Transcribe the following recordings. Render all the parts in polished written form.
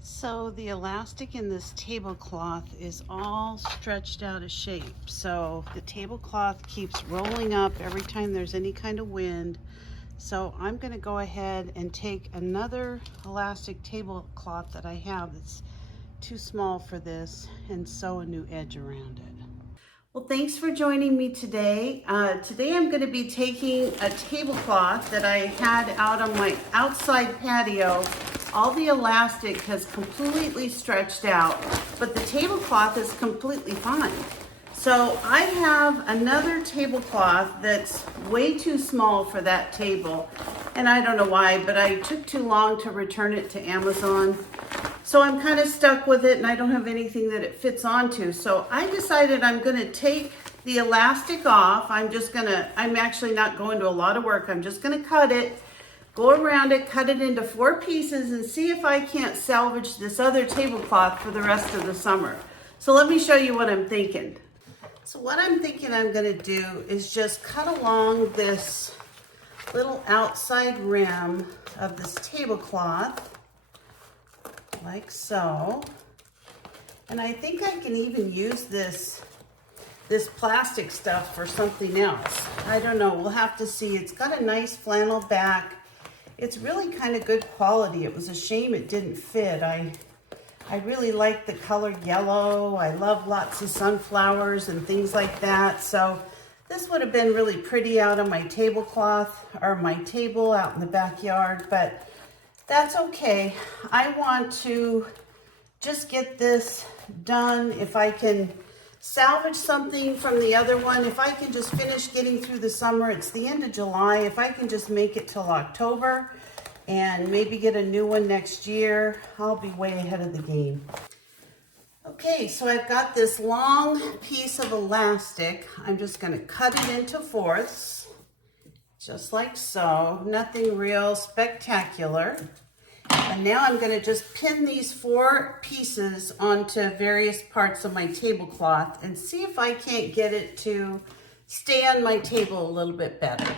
So the elastic in this tablecloth is all stretched out of shape. So the tablecloth keeps rolling up every time there's any kind of wind. So I'm going to go ahead and take another elastic tablecloth that I have that's too small for this and sew a new edge around it. Well, thanks for joining me today. Today I'm going to be taking a tablecloth that I had out on my outside patio. All the elastic has completely stretched out, but the tablecloth is completely fine. So I have another tablecloth that's way too small for that table, and I don't know why, but I took too long to return it to Amazon. So I'm kind of stuck with it and I don't have anything that it fits onto. So I decided I'm gonna take the elastic off. I'm actually not going to a lot of work. I'm just gonna cut it, go around it, cut it into 4 pieces and see if I can't salvage this other tablecloth for the rest of the summer. So let me show you what I'm thinking. So what I'm thinking I'm gonna do is just cut along this little outside rim of this tablecloth, like so. And I think I can even use this plastic stuff for something else. I don't know, we'll have to see. It's got a nice flannel back. It's really kind of good quality. It was a shame it didn't fit. I really like the color yellow. I love lots of sunflowers and things like that. So this would have been really pretty out on my tablecloth or my table out in the backyard, but that's okay. I want to just get this done. If I can salvage something from the other one, if I can just finish getting through the summer, it's the end of July. If I can just make it till October and maybe get a new one next year, I'll be way ahead of the game. Okay, so I've got this long piece of elastic. I'm just gonna cut it into 4ths. Just like so, nothing real spectacular. And now I'm going to just pin these 4 pieces onto various parts of my tablecloth and see if I can't get it to stay on my table a little bit better.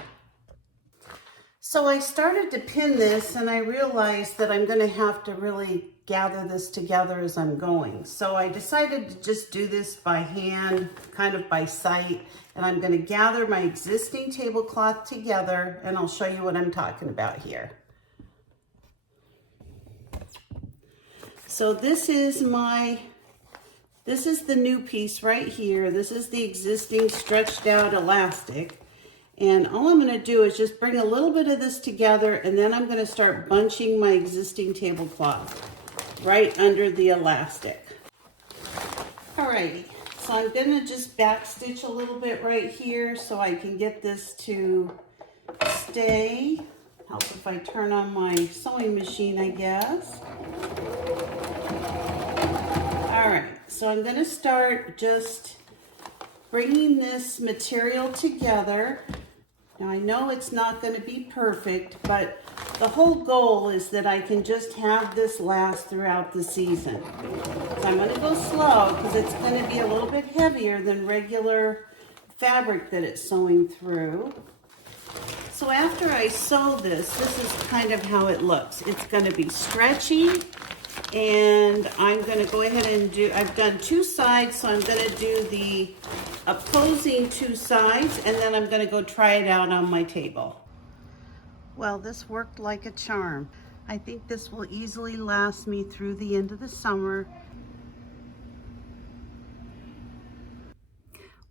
So I started to pin this and I realized that I'm going to have to really gather this together as I'm going. So I decided to just do this by hand, kind of by sight, and I'm going to gather my existing tablecloth together and I'll show you what I'm talking about here. So this is the new piece right here. This is the existing stretched out elastic. And all I'm going to do is just bring a little bit of this together and then I'm going to start bunching my existing tablecloth right under the elastic. Alrighty, so I'm going to just back stitch a little bit right here so I can get this to stay. Help if I turn on my sewing machine, I guess. Alright, so I'm going to start just bringing this material together. Now I know it's not going to be perfect, but the whole goal is that I can just have this last throughout the season. So I'm going to go slow because it's going to be a little bit heavier than regular fabric that it's sewing through. So after I sew this is kind of how it looks. It's going to be stretchy, and I'm going to go ahead and I've done 2 sides, so I'm going to do the opposing 2 sides, and then I'm going to go try it out on my table. Well, this worked like a charm. I think this will easily last me through the end of the summer.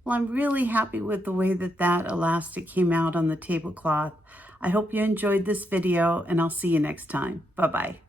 Well, I'm really happy with the way that elastic came out on the tablecloth. I hope you enjoyed this video, and I'll see you next time. Bye-bye.